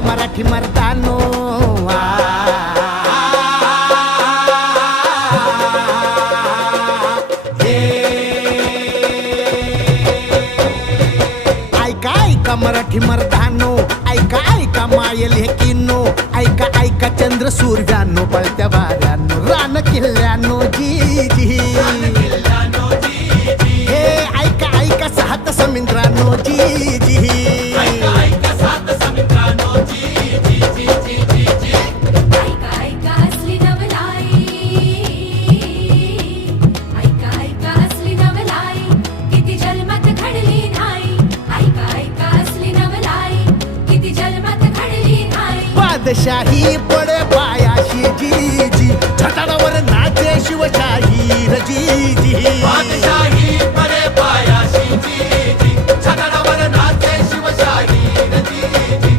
ऐका मराठी मर्दानो ऐका मराठी मर्दानो ऐका ऐका मायल हे किन्नो ऐका ऐका चंद्र सूर्यानो पळत्या वाऱ्यानो रान किल्ल्यानो जी जी हे ऐका ऐका सात समुद्रानो जी जी बादशाही पडे